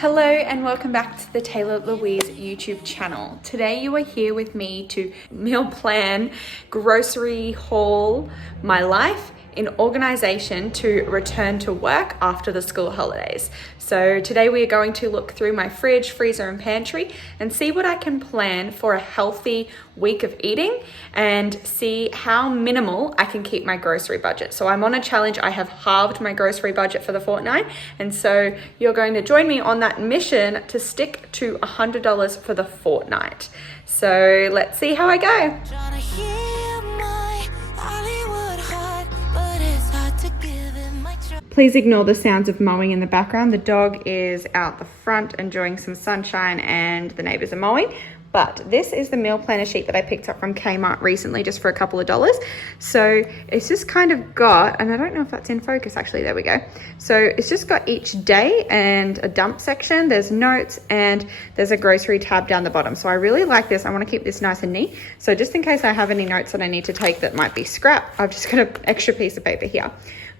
Hello and welcome back to the Taylor Louise YouTube channel. Today you are here with me to meal plan, grocery haul my life in organization to return to work after the school holidays. So today we are going to look through my fridge, freezer and pantry and see what I can plan for a healthy week of eating and see how minimal I can keep my grocery budget. So I'm on a challenge. I have halved my grocery budget for the fortnight, and so you're going to join me on that mission to stick to $100 for the fortnight. So let's see how I go. Please ignore the sounds of mowing in the background. The dog is out the front enjoying some sunshine and the neighbors are mowing. But this is the meal planner sheet that I picked up from Kmart recently just for a couple of dollars. So it's just kind of got, and I don't know if that's in focus actually, there we go. So it's just got each day and a dump section, there's notes, and there's a grocery tab down the bottom. So I really like this. I want to keep this nice and neat. So just in case I have any notes that I need to take that might be scrap, I've just got an extra piece of paper here.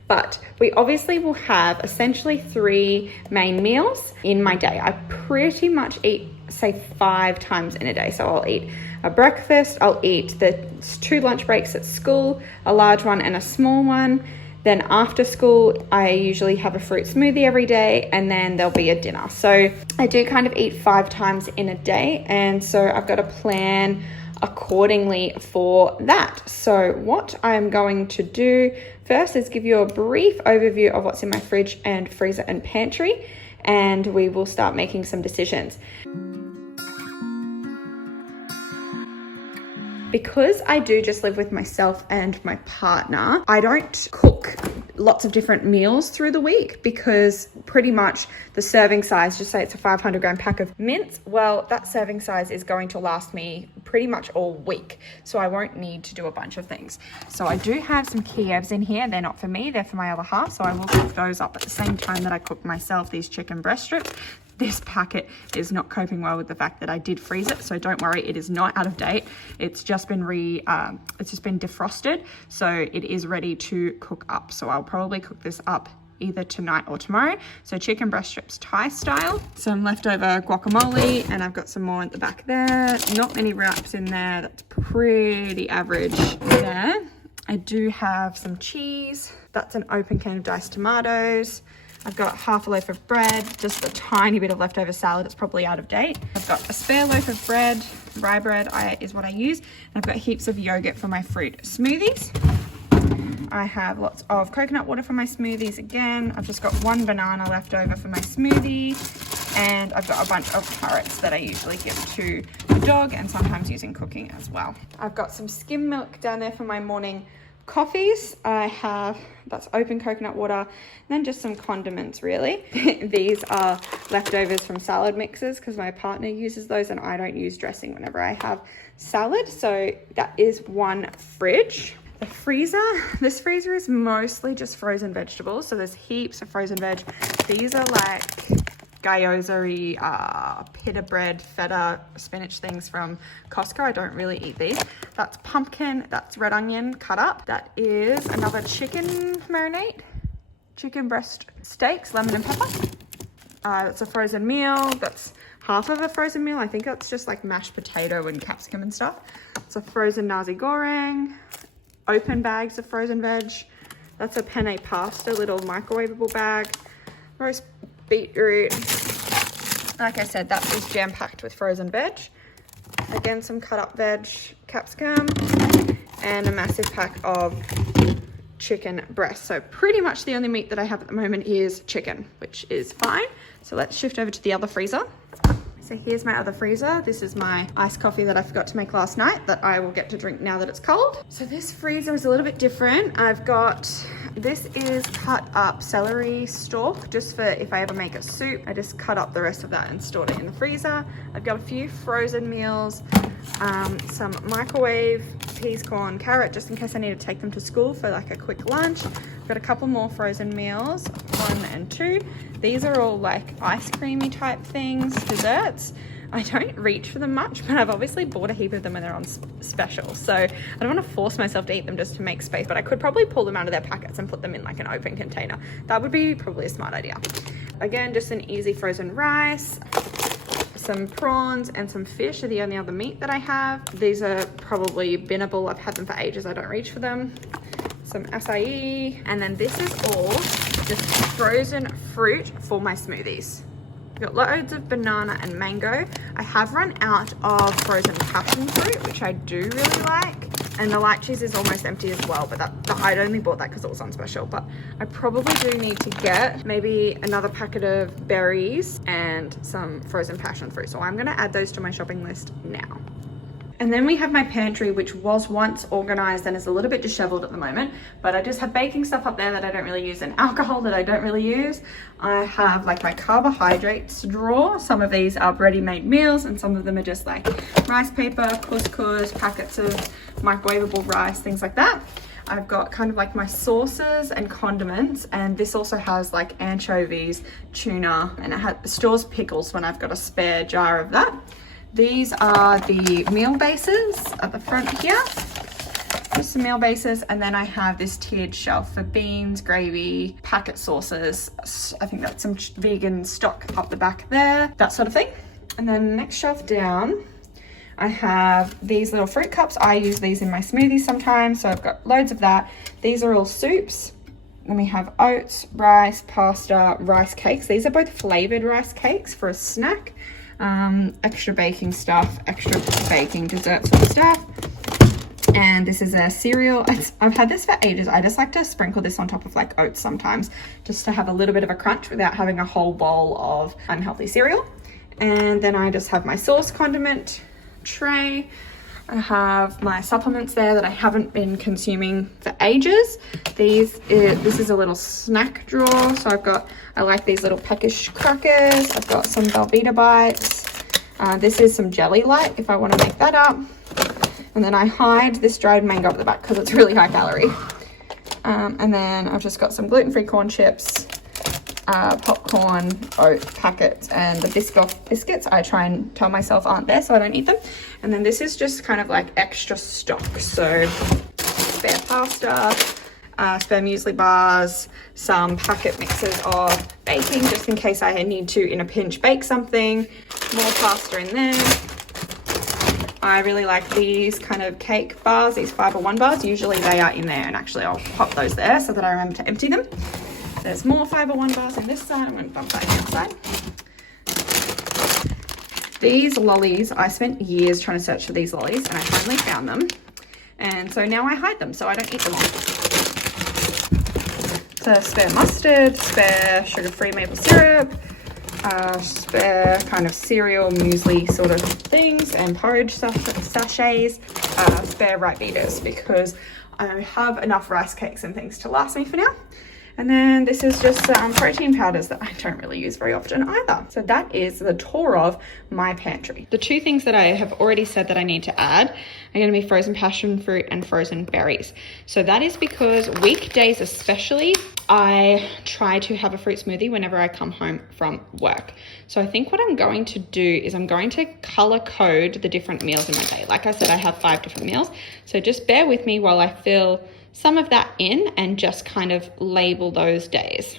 But we obviously will have essentially 3 main meals in my day. I pretty much eat, say, 5 times in a day. So I'll eat a breakfast, I'll eat the 2 lunch breaks at school, a large one and a small one. Then after school, I usually have a fruit smoothie every day, and then there'll be a dinner. So I do kind of eat 5 times in a day. And so I've got a plan accordingly for that. So what I'm going to do first is give you a brief overview of what's in my fridge and freezer and pantry, and we will start making some decisions. Because I do just live with myself and my partner, I don't cook lots of different meals through the week because pretty much the serving size, just say it's a 500 gram pack of mince, well, that serving size is going to last me pretty much all week. So I won't need to do a bunch of things. So I do have some Kievs in here. They're not for me, they're for my other half. So I will cook those up at the same time that I cook myself these chicken breast strips. This packet is not coping well with the fact that I did freeze it, so don't worry, it is not out of date. It's just been defrosted, so it is ready to cook up. So I'll probably cook this up either tonight or tomorrow. So chicken breast strips Thai style, some leftover guacamole, and I've got some more at the back there. Not many wraps in there, that's pretty average there. I do have some cheese. That's an open can of diced tomatoes. I've got half a loaf of bread, just a tiny bit of leftover salad. It's probably out of date. I've got a spare loaf of bread. Rye bread is what I use. And I've got heaps of yogurt for my fruit smoothies. I have lots of coconut water for my smoothies again. I've just got 1 banana left over for my smoothie. And I've got a bunch of carrots that I usually give to the dog and sometimes use in cooking as well. I've got some skim milk down there for my morning coffees. That's open coconut water, and then just some condiments really. These are leftovers from salad mixes because my partner uses those and I don't use dressing whenever I have salad. So that is one fridge. The freezer, this freezer is mostly just frozen vegetables. So there's heaps of frozen veg. These are like gyoza-y, pita bread, feta, spinach things from Costco. I don't really eat these. That's pumpkin, that's red onion cut up. That is another chicken marinade, chicken breast steaks, lemon and pepper. That's a frozen meal. That's half of a frozen meal. I think that's just like mashed potato and capsicum and stuff. It's a frozen nasi goreng, open bags of frozen veg. That's a penne pasta, little microwavable bag, roast beetroot. Like I said, that is jam-packed with frozen veg. Again, some cut up veg, capsicum, and a massive pack of chicken breast. So pretty much the only meat that I have at the moment is chicken, which is fine. So let's shift over to the other freezer. So here's my other freezer. This is my iced coffee that I forgot to make last night that I will get to drink now that it's cold. So this freezer is a little bit different. This is cut up celery stalk, just for if I ever make a soup. I just cut up the rest of that and stored it in the freezer. I've got a few frozen meals, some microwave peas, corn, carrot, just in case I need to take them to school for like a quick lunch. I've got a couple more frozen meals, 1 and 2. These are all like ice creamy type things, desserts. I don't reach for them much, but I've obviously bought a heap of them when they're on special. So I don't want to force myself to eat them just to make space, but I could probably pull them out of their packets and put them in like an open container. That would be probably a smart idea. again, just an easy frozen rice. Some prawns and some fish are the only other meat that I have. These are probably binnable. I've had them for ages. I don't reach for them. Some acai. And then this is all just frozen fruit for my smoothies. I've got loads of banana and mango. I have run out of frozen passion fruit, which I do really like. And the lychees is almost empty as well, but I'd only bought that because it was on special. But I probably do need to get maybe another packet of berries and some frozen passion fruit. So I'm gonna add those to my shopping list now. And then we have my pantry, which was once organized and is a little bit disheveled at the moment, but I just have baking stuff up there that I don't really use and alcohol that I don't really use. I have like my carbohydrates drawer. Some of these are ready-made meals and some of them are just like rice paper, couscous, packets of microwavable rice, things like that. I've got kind of like my sauces and condiments, and this also has like anchovies, tuna, and it stores pickles when I've got a spare jar of that. These are the meal bases at the front here. Just some meal bases, and then I have this tiered shelf for beans, gravy, packet sauces. I think that's some vegan stock up the back there, that sort of thing. And then next shelf down, I have these little fruit cups. I use these in my smoothies sometimes, so I've got loads of that. These are all soups. Then we have oats, rice, pasta, rice cakes. These are both flavored rice cakes for a snack. Extra baking stuff, extra baking dessert sort of stuff. And this is a cereal. I've had this for ages. I just like to sprinkle this on top of like oats sometimes, just to have a little bit of a crunch without having a whole bowl of unhealthy cereal. And then I just have my sauce condiment tray. I have my supplements there that I haven't been consuming for ages. This is a little snack drawer. So I like these little peckish crackers. I've got some Velveeta bites. This is some jelly light if I want to make that up. And then I hide this dried mango at the back because it's really high calorie. And then I've just got some gluten-free corn chips, popcorn, oat packets, and the Biscoff biscuits. I try and tell myself aren't there so I don't eat them. And then this is just kind of like extra stock. So spare pasta, spare muesli bars, some packet mixes of baking just in case I need to, in a pinch, bake something. More pasta in there. I really like these kind of cake bars, these Fiber One bars. Usually they are in there, and actually I'll pop those there so that I remember to empty them. There's more Fiber One bars on this side. I'm going to bump that outside. These lollies, I spent years trying to search for these lollies and I finally found them. And so now I hide them so I don't eat them all. So spare mustard, spare sugar-free maple syrup, spare kind of cereal, muesli sort of things, and porridge sachets, spare rice beaters because I have enough rice cakes and things to last me for now. And then this is just protein powders that I don't really use very often either. So that is the tour of my pantry. The two things that I have already said that I need to add are going to be frozen passion fruit and frozen berries. So that is because weekdays especially, I try to have a fruit smoothie whenever I come home from work. So I think what I'm going to do is I'm going to color code the different meals in my day. Like I said, I have 5 different meals. So just bear with me while I fill some of that in and just kind of label those days.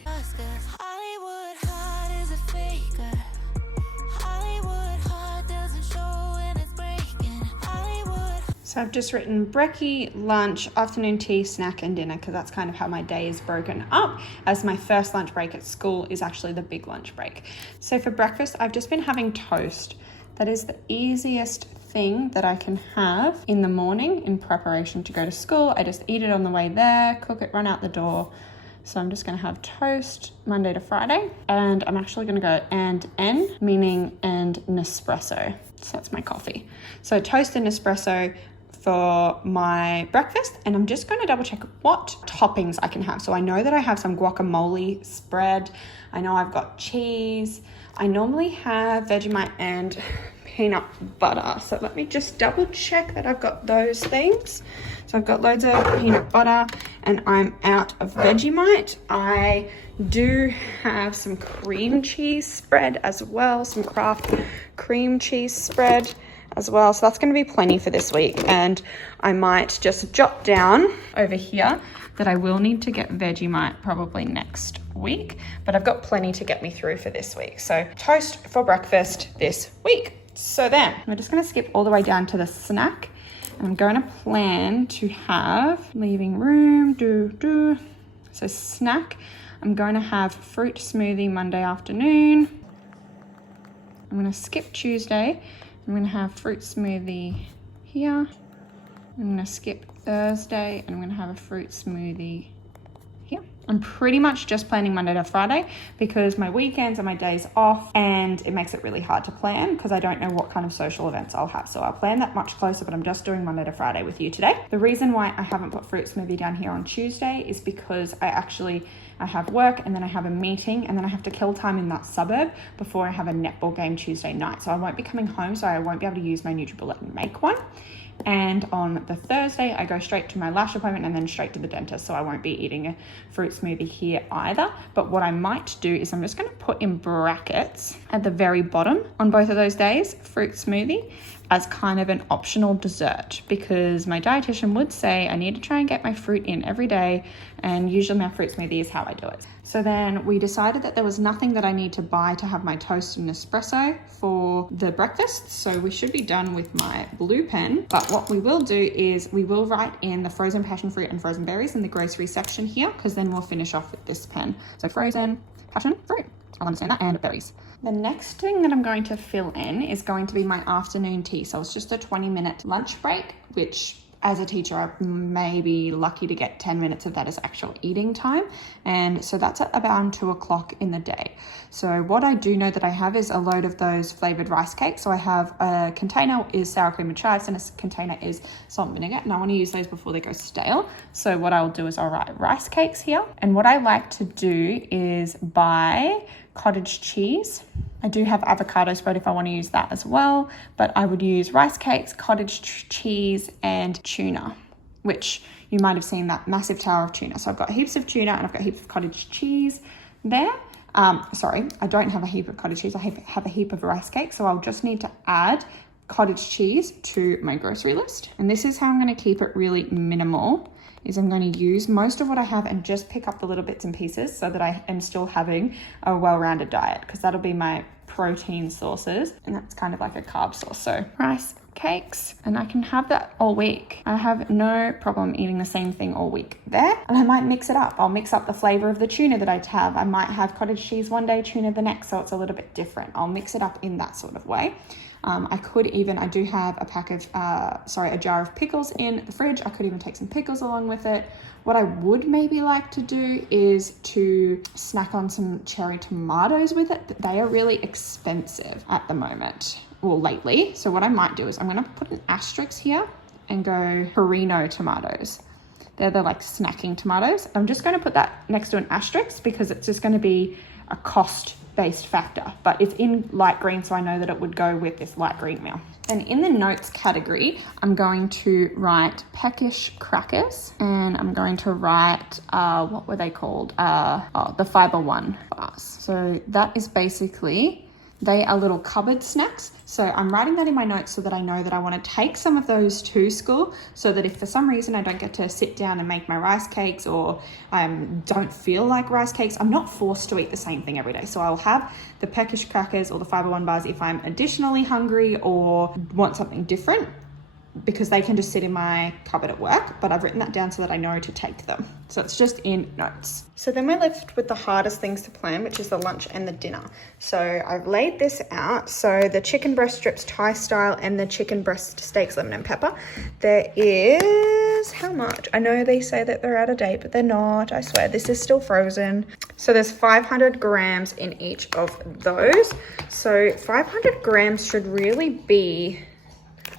So I've just written brekkie, lunch, afternoon tea, snack, and dinner because that's kind of how my day is broken up, as my first lunch break at school is actually the big lunch break. So for breakfast, I've just been having toast. That is the easiest thing that I can have in the morning in preparation to go to school. I just eat it on the way there, cook it, run out the door. So I'm just going to have toast Monday to Friday, and I'm actually going to go and N, meaning and Nespresso. So that's my coffee. So toast and Nespresso for my breakfast, and I'm just going to double check what toppings I can have. So I know that I have some guacamole spread. I know I've got cheese. I normally have Vegemite and peanut butter. So let me just double check that I've got those things. So I've got loads of peanut butter and I'm out of Vegemite. I do have some cream cheese spread as well, some Kraft cream cheese spread as well. So that's going to be plenty for this week. And I might just jot down over here that I will need to get Vegemite probably next week, but I've got plenty to get me through for this week. So toast for breakfast this week. So then we're just going to skip all the way down to the snack. I'm going to plan to have, leaving room, so snack, I'm going to have fruit smoothie Monday afternoon. I'm going to skip Tuesday. I'm going to have fruit smoothie here. I'm going to skip Thursday and I'm going to have a fruit smoothie here. I'm pretty much just planning Monday to Friday because my weekends are my days off, and it makes it really hard to plan because I don't know what kind of social events I'll have. So I'll plan that much closer, but I'm just doing Monday to Friday with you today. The reason why I haven't put fruit smoothie down here on Tuesday is because I have work and then I have a meeting and then I have to kill time in that suburb before I have a netball game Tuesday night. So I won't be coming home, so I won't be able to use my NutriBullet and make one. And on the Thursday, I go straight to my lash appointment and then straight to the dentist. So I won't be eating a fruit smoothie here either. But what I might do is I'm just going to put in brackets at the very bottom on both of those days, fruit smoothie, as kind of an optional dessert, because my dietitian would say I need to try and get my fruit in every day, and usually my fruit smoothie is how I do it. So then we decided that there was nothing that I need to buy to have my toast and espresso for the breakfast, so we should be done with my blue pen. But what we will do is we will write in the frozen passion fruit and frozen berries in the grocery section here, because then we'll finish off with this pen. So frozen passion fruit, I'll understand that, and berries. The next thing that I'm going to fill in is going to be my afternoon tea. So it's just a 20-minute lunch break, which as a teacher, I may be lucky to get 10 minutes of that as actual eating time. And so that's at about 2 o'clock in the day. So what I do know that I have is a load of those flavored rice cakes. So I have a container is sour cream and chives and a container is salt and vinegar. And I want to use those before they go stale. So what I'll do is I'll write rice cakes here. And what I like to do is buy cottage cheese. I do have avocado spread if I want to use that as well, but I would use rice cakes, cottage cheese, and tuna, which you might have seen that massive tower of tuna. So I've got heaps of tuna and I've got heaps of cottage cheese there. Sorry, I don't have a heap of cottage cheese. I have a heap of rice cakes. So I'll just need to add cottage cheese to my grocery list. And this is how I'm going to keep it really minimal, is I'm going to use most of what I have and just pick up the little bits and pieces so that I am still having a well-rounded diet, because that'll be my protein sources and that's kind of like a carb source. So rice cakes, and I can have that all week. I have no problem eating the same thing all week there, and I might mix it up. I'll mix up the flavor of the tuna that I have. I might have cottage cheese one day, tuna the next, so it's a little bit different. I'll mix it up in that sort of way. I do have a jar of pickles in the fridge. I could even take some pickles along with it. What I would maybe like to do is to snack on some cherry tomatoes with it, but they are really expensive at the moment, or lately. So what I might do is I'm going to put an asterisk here and go Perino tomatoes. They're the like snacking tomatoes. I'm just going to put that next to an asterisk because it's just going to be a cost-based factor, but it's in light green, so I know that it would go with this light green meal. And in the notes category, I'm going to write peckish crackers, and I'm going to write, what were they called? The Fiber One bars. So that is basically, they are little cupboard snacks. So I'm writing that in my notes so that I know that I want to take some of those to school, so that if for some reason I don't get to sit down and make my rice cakes, or don't feel like rice cakes, I'm not forced to eat the same thing every day. So I'll have the peckish crackers or the Fiber One bars if I'm additionally hungry or want something different, because they can just sit in my cupboard at work, but I've written that down so that I know to take them. So it's just in notes. So then we're left with the hardest things to plan, which is the lunch and the dinner. So I've laid this out. So the chicken breast strips Thai style and the chicken breast steaks lemon and pepper. There is, how much? I know they say that they're out of date, but they're not. I swear, this is still frozen. So there's 500 grams in each of those. So 500 grams should really be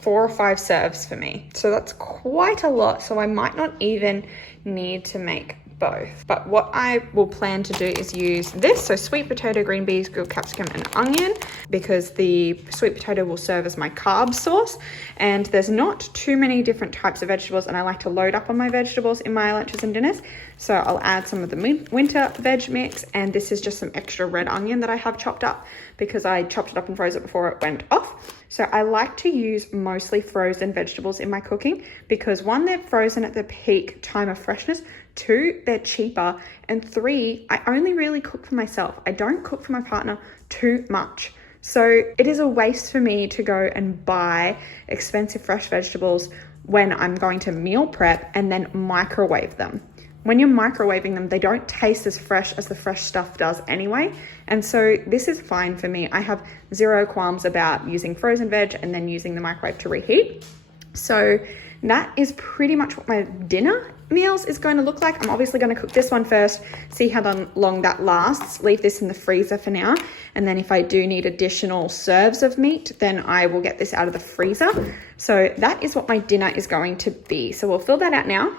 4 or 5 serves for me. So that's quite a lot. So I might not even need to make both. But what I will plan to do is use this. So sweet potato, green beans, grilled capsicum, and onion, because the sweet potato will serve as my carb source. And there's not too many different types of vegetables, and I like to load up on my vegetables in my lunches and dinners. So I'll add some of the winter veg mix, and this is just some extra red onion that I have chopped up because I chopped it up and froze it before it went off. So I like to use mostly frozen vegetables in my cooking because 1, they're frozen at the peak time of freshness, 2, they're cheaper, and 3, I only really cook for myself. I don't cook for my partner too much. So it is a waste for me to go and buy expensive fresh vegetables when I'm going to meal prep and then microwave them. When you're microwaving them, they don't taste as fresh as the fresh stuff does anyway. And so this is fine for me. I have zero qualms about using frozen veg and then using the microwave to reheat. So that is pretty much what my dinner meals is going to look like. I'm obviously going to cook this one first, see how long that lasts, leave this in the freezer for now. And then if I do need additional serves of meat, then I will get this out of the freezer. So that is what my dinner is going to be. So we'll fill that out now.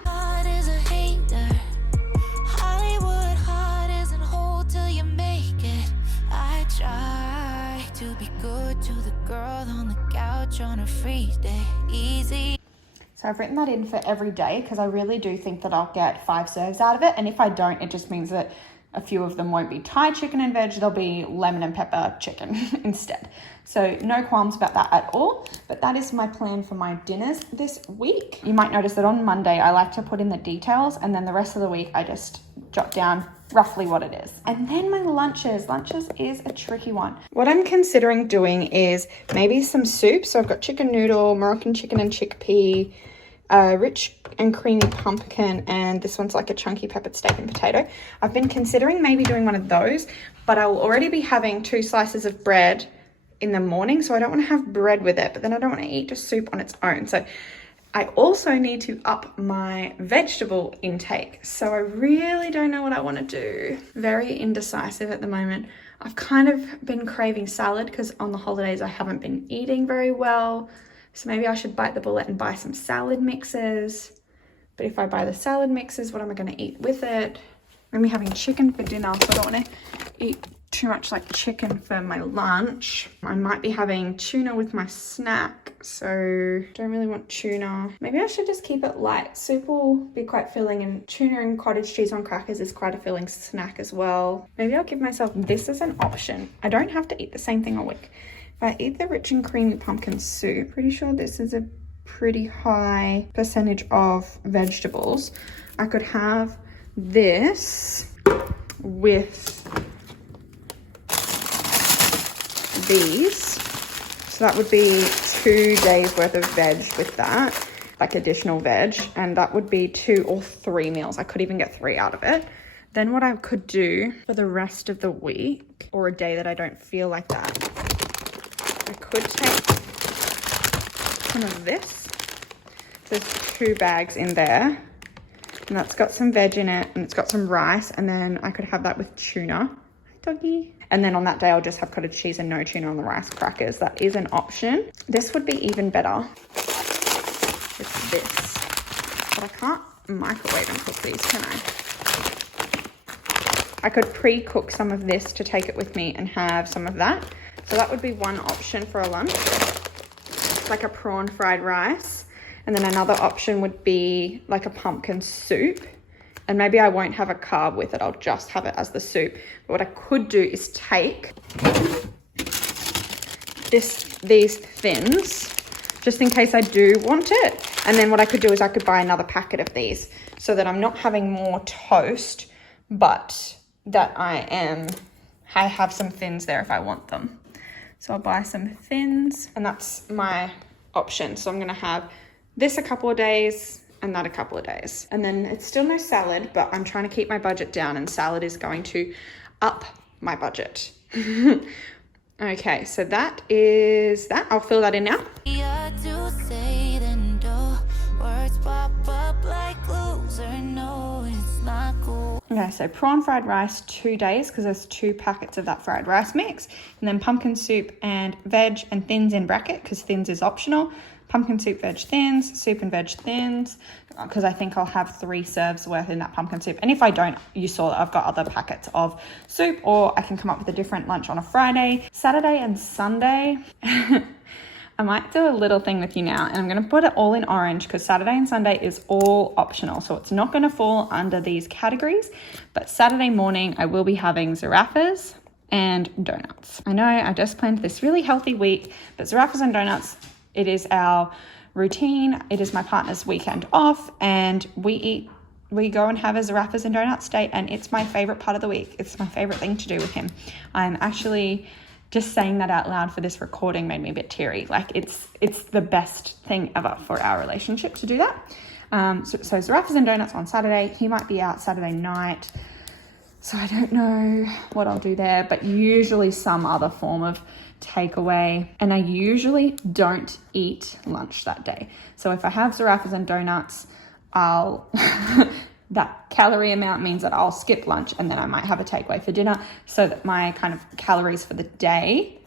On a free day, easy. So I've written that in for every day because I really do think that I'll get 5 serves out of it. And if I don't, it just means that a few of them won't be Thai chicken and veg, they'll be lemon and pepper chicken instead. So no qualms about that at all. But that is my plan for my dinners this week. You might notice that on Monday, I like to put in the details, and then the rest of the week, I just jot down roughly what it is. And then my lunches. Lunches is a tricky one. What I'm considering doing is maybe some soup. So I've got chicken noodle, Moroccan chicken and chickpea, rich and creamy pumpkin, and this one's like a chunky peppered steak and potato. I've been considering maybe doing one of those, but I'll already be having 2 slices of bread in the morning, so I don't want to have bread with it, but then I don't want to eat just soup on its own. So I also need to up my vegetable intake. So I really don't know what I want to do. Very indecisive at the moment. I've kind of been craving salad because on the holidays I haven't been eating very well. So maybe I should bite the bullet and buy some salad mixes. But if I buy the salad mixes, what am I going to eat with it? I'm going to be having chicken for dinner, so I don't want to eat too much like chicken for my lunch. I might be having tuna with my snack, so don't really want tuna. Maybe I should just keep it light. Soup will be quite filling, and tuna and cottage cheese on crackers is quite a filling snack as well. Maybe I'll give myself this as an option. I don't have to eat the same thing a week. If I eat the rich and creamy pumpkin soup, pretty sure this is a pretty high percentage of vegetables. I could have this with these, so that would be 2 days worth of veg with that, like additional veg, and that would be 2 or 3 meals. I could even get 3 out of it. Then what I could do for the rest of the week, or a day that I don't feel like that, I could take some of this. There's 2 bags in there, and that's got some veg in it, and it's got some rice, and then I could have that with tuna. Hi, doggy. And then on that day, I'll just have cottage cheese and no tuna on the rice crackers. That is an option. This would be even better with this. But I can't microwave and cook these, can I? I could pre-cook some of this to take it with me and have some of that. So that would be one option for a lunch. Like a prawn fried rice. And then another option would be like a pumpkin soup. And maybe I won't have a carb with it. I'll just have it as the soup. But what I could do is take these thins, just in case I do want it. And then what I could do is I could buy another packet of these so that I'm not having more toast, but that I have some thins there if I want them. So I'll buy some thins, and that's my option. So I'm going to have this a couple of days and that a couple of days. And then it's still no salad, but I'm trying to keep my budget down, and salad is going to up my budget. Okay, so that is that. I'll fill that in now. Okay, so prawn fried rice 2 days, because there's 2 packets of that fried rice mix. And then pumpkin soup and veg and thins in bracket, because thins is optional. Pumpkin soup, veg thins, soup and veg thins, because I think I'll have 3 serves worth in that pumpkin soup. And if I don't, you saw that I've got other packets of soup, or I can come up with a different lunch on a Friday. Saturday and Sunday, I might do a little thing with you now, and I'm going to put it all in orange because Saturday and Sunday is all optional. So it's not going to fall under these categories. But Saturday morning, I will be having zarafas and donuts. I know I just planned this really healthy week, but zarafas and donuts, it is our routine. It is my partner's weekend off, and we go and have a zarafas and donuts date, and it's my favorite part of the week. It's my favorite thing to do with him. I'm actually just saying that out loud for this recording made me a bit teary. Like it's the best thing ever for our relationship to do that. So zarafas and donuts on Saturday. He might be out Saturday night, so I don't know what I'll do there, but usually some other form of takeaway. And I usually don't eat lunch that day. So if I have zarafas and donuts, that calorie amount means that I'll skip lunch, and then I might have a takeaway for dinner, so that my kind of calories for the day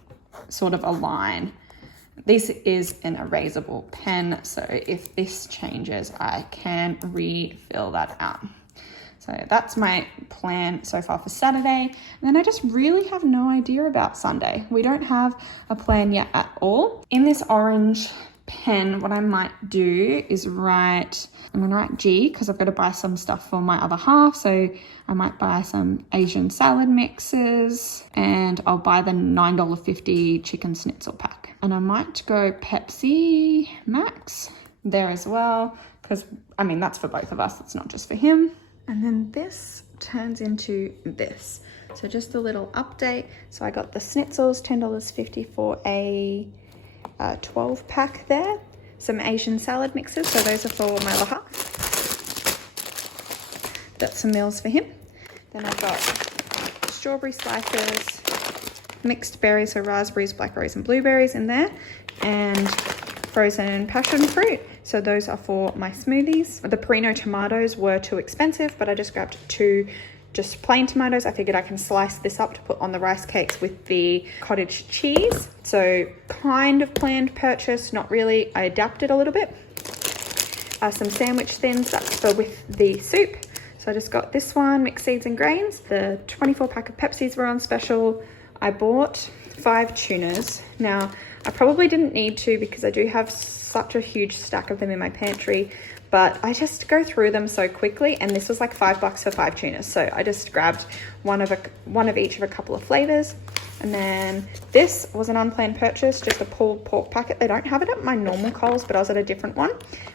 sort of align. This is an erasable pen, so if this changes, I can refill that out. So that's my plan so far for Saturday. And then I just really have no idea about Sunday. We don't have a plan yet at all. In this orange pen, what I might do is I'm gonna write G, because I've got to buy some stuff for my other half. So I might buy some Asian salad mixes, and I'll buy the $9.50 chicken schnitzel pack. And I might go Pepsi Max there as well, because I mean, that's for both of us, it's not just for him. And then this turns into this. So just a little update. So I got the schnitzels, $10.50 for a 12 pack there. Some Asian salad mixes, so those are for my other half. That's some meals for him. Then I've got strawberry slices, mixed berries, so raspberries, blackberries and blueberries in there, and frozen passion fruit. So those are for my smoothies. The Perino tomatoes were too expensive, but I just grabbed 2 just plain tomatoes. I figured I can slice this up to put on the rice cakes with the cottage cheese. So kind of planned purchase, not really. I adapted a little bit. Some sandwich thins, that's for with the soup. So I just got this one, mixed seeds and grains. The 24 pack of Pepsis were on special. I bought 5 tunas. Now, I probably didn't need to, because I do have such a huge stack of them in my pantry, but I just go through them so quickly, and this was like $5 for 5 tunas. So I just grabbed one of each of a couple of flavors. And then this was an unplanned purchase, just a pulled pork packet. They don't have it at my normal Coles, but I was at a different one.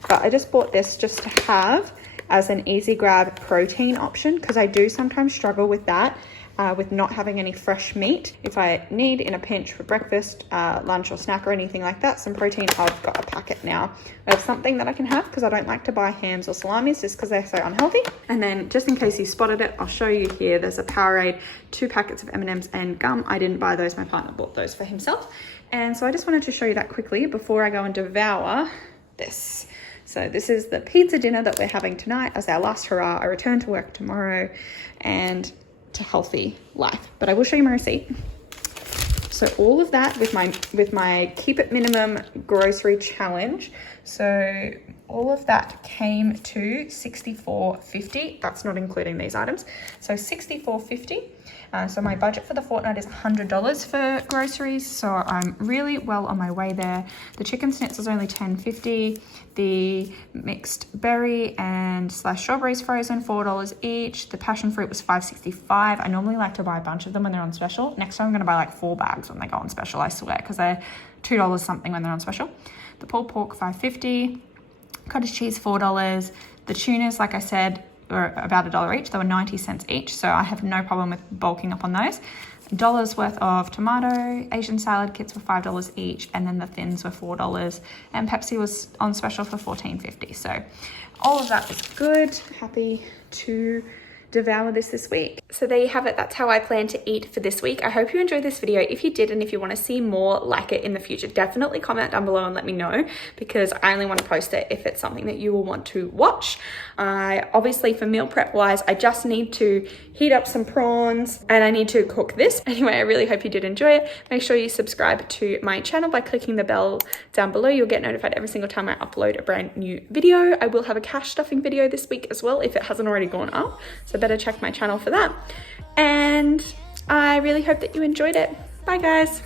But I just bought this just to have as an easy grab protein option, because I do sometimes struggle with that. With not having any fresh meat. If I need in a pinch for breakfast, lunch or snack or anything like that, some protein, I've got a packet now of something that I can have, because I don't like to buy hams or salamis just because they're so unhealthy. And then just in case you spotted it, I'll show you here. There's a Powerade, 2 packets of M&Ms and gum. I didn't buy those, my partner bought those for himself. And so I just wanted to show you that quickly before I go and devour this. So this is the pizza dinner that we're having tonight as our last hurrah. I return to work tomorrow and to healthy life, but I will show you my receipt. So all of that with my keep it minimum grocery challenge. So all of that came to $64.50. That's not including these items. So $64.50. So my budget for the fortnight is $100 for groceries. So I'm really well on my way there. The chicken schnitzel is only $10.50. The mixed berry and slash strawberries frozen, $4 each. The passion fruit was $5.65. I normally like to buy a bunch of them when they're on special. Next time I'm going to buy like 4 bags when they go on special, I swear, because they're $2 something when they're on special. The pulled pork, $5.50. Cottage cheese, $4. The tunas, like I said, were about $1 each. They were 90 cents each, so I have no problem with bulking up on those. $1 worth of tomato, Asian salad kits were $5 each, and then the thins were $4, and Pepsi was on special for $14.50. So all of that is good. Happy to devour this week. So there you have it. That's how I plan to eat for this week. I hope you enjoyed this video. If you did, and if you want to see more like it in the future, definitely comment down below and let me know, because I only want to post it if it's something that you will want to watch. Obviously for meal prep wise, I just need to heat up some prawns and I need to cook this. Anyway, I really hope you did enjoy it. Make sure you subscribe to my channel by clicking the bell down below. You'll get notified every single time I upload a brand new video. I will have a cash stuffing video this week as well if it hasn't already gone up. So better check my channel for that. And I really hope that you enjoyed it. Bye guys.